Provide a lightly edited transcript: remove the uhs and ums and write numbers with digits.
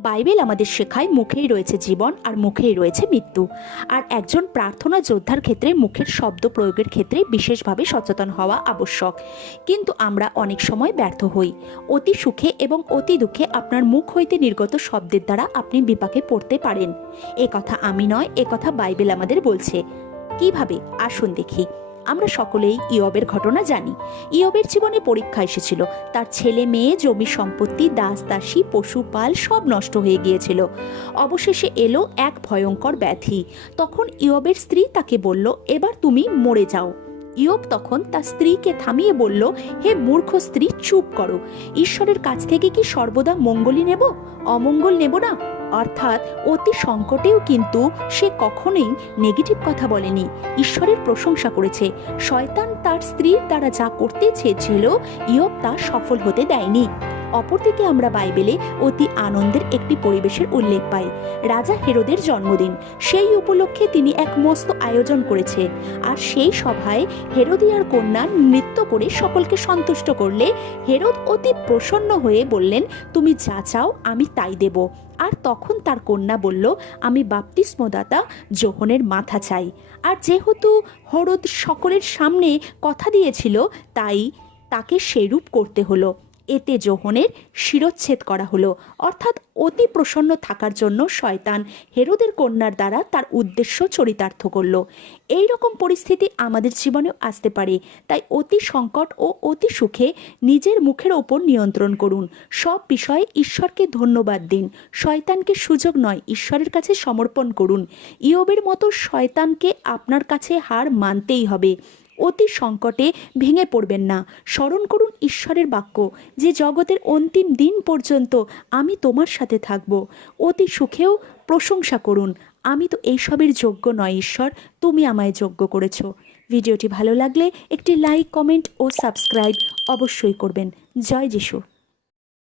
Bible আমাদের শেখায় মুখেই রয়েছে জীবন আর মুখেই রয়েছে মৃত্যু। আর একজন প্রার্থনা যোদ্ধার ক্ষেত্রে মুখের শব্দ প্রয়োগের ক্ষেত্রে বিশেষভাবে সচেতন হওয়া আবশ্যক। কিন্তু আমরা অনেক সময় ব্যর্থ হই। অতি সুখে এবং অতি দুঃখে আপনার মুখ হইতে নির্গত শব্দের দ্বারা আপনি বিপাকে পড়তে পারেন। এ কথা আমি নয়, এ কথা বাইবেল আমাদের বলছে। কিভাবে? আসুন দেখি। আমরা সকলেই ইয়বের ঘটনা জানি। ইয়বের জীবনে পরীক্ষা এসেছিল। তার ছেলে মেয়ে, জমি সম্পত্তি, দাস দাসী, পশুপাল সব নষ্ট হয়ে গিয়েছিল। অবশেষে এলো এক ভয়ঙ্কর ব্যাধি। তখন ইয়বের স্ত্রী তাকে বলল, এবার তুমি মরে যাও। ইয়ব তখন তার স্ত্রীকে থামিয়ে বলল, হে মূর্খ স্ত্রী, চুপ করো। ঈশ্বরের কাছ থেকে কি সর্বদা মঙ্গলই নেব, অমঙ্গল নেব না? অর্থাৎ অতি সংকটেও কিন্তু সে কখনোই নেগেটিভ কথা বলেনি, ঈশ্বরের প্রশংসা করেছে। শয়তান তার স্ত্রীর দ্বারা যা করতে চেয়েছিল, ইয়ব তা সফল হতে দেয়নি। অপরদিকে আমরা বাইবেলে অতি আনন্দের একটি পরিবেশের উল্লেখ পাই। রাজা হেরোদের জন্মদিন, সেই উপলক্ষে তিনি এক মস্ত আয়োজন করেছে। আর সেই সভায় হেরোদিয়ার কন্যা নৃত্য করে সকলকে সন্তুষ্ট করলে হেরোদ অতি প্রসন্ন হয়ে বললেন, তুমি যা চাও আমি তাই দেব। আর তখন তার কন্যা বলল, আমি বাপ্তিস্মদাতা যোহনের মাথা চাই। আর যেহেতু হেরোদ সকলের সামনে কথা দিয়েছিল, তাই তাকে সেরূপ করতে হলো। এতে যোহনের শিরচ্ছেদ করা হলো। অর্থাৎ অতি প্রসন্ন থাকার জন্য শয়তান হেরোদের কন্যার দ্বারা তার উদ্দেশ্য চরিতার্থ করল। এই রকম পরিস্থিতি আমাদের জীবনেও আসতে পারে। তাই অতি সংকট ও অতি সুখে নিজের মুখের ওপর নিয়ন্ত্রণ করুন। সব বিষয়ে ঈশ্বরকে ধন্যবাদ দিন। শয়তানকে সুযোগ নয়, ঈশ্বরের কাছে সমর্পণ করুন। ইয়বের মতো শয়তানকে আপনার কাছে হার মানতেই হবে। অতি সংকটে ভেঙে পড়বেন না। স্মরণ করুন ঈশ্বরের বাক্য, যে জগতের অন্তিম দিন পর্যন্ত আমি তোমার সাথে থাকব। অতি সুখেও প্রশংসা করুন, আমি তো এইসবের যোগ্য নয় ঈশ্বর, তুমি আমায় যোগ্য করেছ। ভিডিওটি ভালো লাগলে একটি লাইক, কমেন্ট ও সাবস্ক্রাইব অবশ্যই করবেন। জয় যিশু।